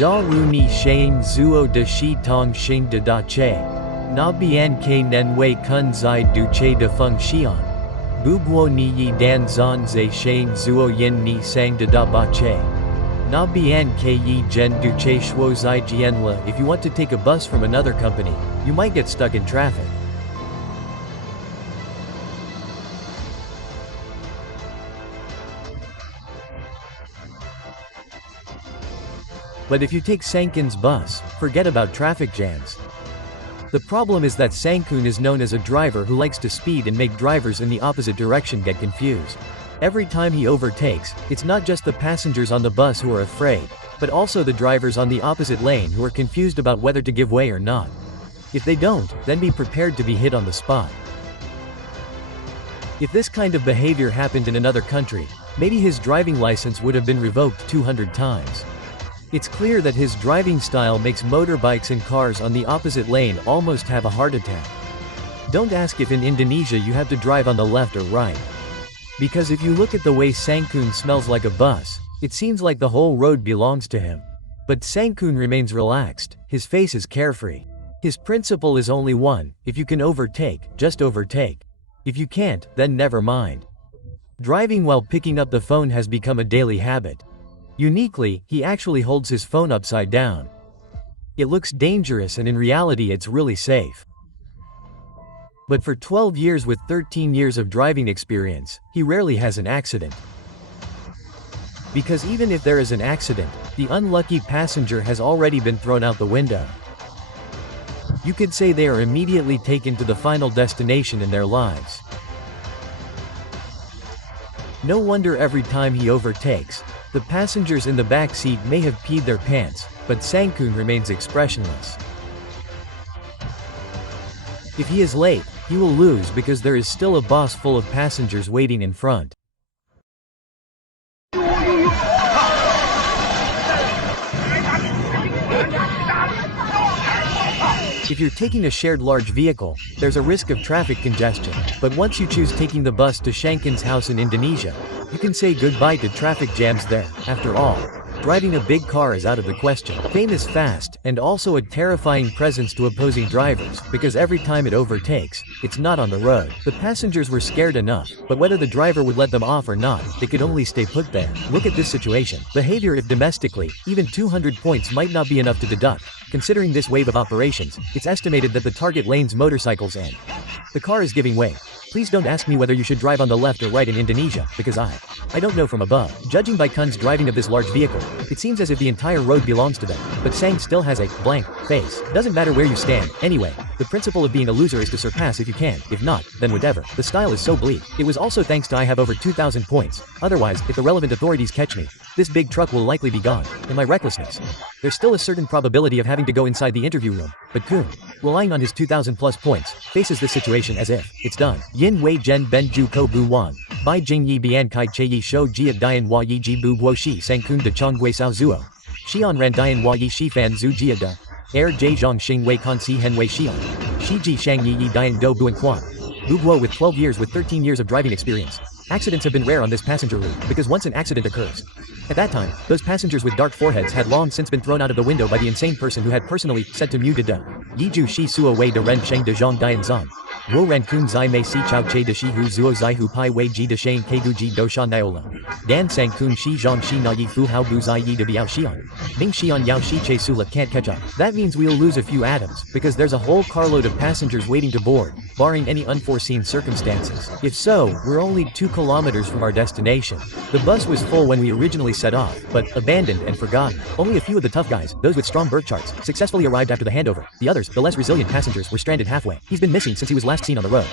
Ja ru ni shang zuo de shi tong xing de da che. Na bian ke nen wei kun zai du che de feng xian. Bu guo ni yi dan zan zai shang zuo yin ni sang de da ba che. Na bian ke yi gen du che shuo zai jian le. If you want to take a bus from another company, you might get stuck in traffic. But if you take Sangkun's bus, forget about traffic jams. The problem is that Sangkun is known as a driver who likes to speed and make drivers in the opposite direction get confused. Every time he overtakes, it's not just the passengers on the bus who are afraid, but also the drivers on the opposite lane who are confused about whether to give way or not. If they don't, then be prepared to be hit on the spot. If this kind of behavior happened in another country, maybe his driving license would have been revoked 200 times. It's clear that his driving style makes motorbikes and cars on the opposite lane almost have a heart attack. Don't ask if in Indonesia you have to drive on the left or right. Because if you look at the way Sangkun smells like a bus, it seems like the whole road belongs to him. But Sangkun remains relaxed, his face is carefree. His principle is only one: if you can overtake, just overtake. If you can't, then never mind. Driving while picking up the phone has become a daily habit. Uniquely, he actually holds his phone upside down. It looks dangerous and in reality it's really safe. But for 12 years with 13 years of driving experience, he rarely has an accident. Because even if there is an accident, the unlucky passenger has already been thrown out the window. You could say they are immediately taken to the final destination in their lives. No wonder every time he overtakes, the passengers in the back seat may have peed their pants, but Sangkun remains expressionless. If he is late, he will lose because there is still a bus full of passengers waiting in front. If you're taking a shared large vehicle, there's a risk of traffic congestion, but once you choose taking the bus to Sangkun's house in Indonesia, you can say goodbye to traffic jams there. After all, driving a big car is out of the question. Fame is fast, and also a terrifying presence to opposing drivers, because every time it overtakes, it's not on the road. The passengers were scared enough, but whether the driver would let them off or not, they could only stay put there. Look at this situation. Behavior if domestically, even 200 points might not be enough to deduct. Considering this wave of operations, it's estimated that the target lane's motorcycles and the car is giving way. Please don't ask me whether you should drive on the left or right in Indonesia, because I don't know from above. Judging by Kun's driving of this large vehicle, it seems as if the entire road belongs to them. But Sang still has a blank face. Doesn't matter where you stand. Anyway, the principle of being a loser is to surpass if you can. If not, then whatever. The style is so bleak. It was also thanks to I have over 2,000 points. Otherwise, if the relevant authorities catch me, this big truck will likely be gone. In my recklessness, there's still a certain probability of having to go inside the interview room. But Kun, relying on his 2,000 plus points, faces this situation as if it's done. Yin Wei Zhen Ben Ju Ko Bu Wan. Bai Jing Yi Bian Kai Che Yi Shou Jia Dian Hua Yi Ji Bu Guo Shi Sang Kun De Chong Gui Sao Zuo. Xian Ran Dian Hua Yi Shi Fan Zhu Jia Da. Air Jai Zhang Xing Wei Kan Si Hen Wei Xian. Shi Ji Shang Yi Yi Dian Do Buan Quan. Bu Guo with 12 years with 13 years of driving experience. Accidents have been rare on this passenger route, because once an accident occurs, at that time, those passengers with dark foreheads had long since been thrown out of the window by the insane person who had personally said to Mu De De. Yi Ju Shi Suo Wei De Ren Sheng De Zhang Dian Zan. Wo Ren Kun Zai Mei Si Chao Che De Shi Hu Zuo Zai Hu Pai Wei Ji De Shane Ke Gu Ji Do Shan Niola. Dan Sang Kun Shi Zhang Shi Na Yi Fu Hao Bu Zai Yi De Biao Xian. Ming Xian Yao Shi Che Sula can't catch up. That means we'll lose a few atoms, because there's a whole carload of passengers waiting to board, barring any unforeseen circumstances. If so, we're only 2 kilometers from our destination. The bus was full when we originally set off, but abandoned and forgotten. Only a few of the tough guys, those with strong birth charts, successfully arrived after the handover. The others, the less resilient passengers, were stranded halfway. He's been missing since he was last seen on the road.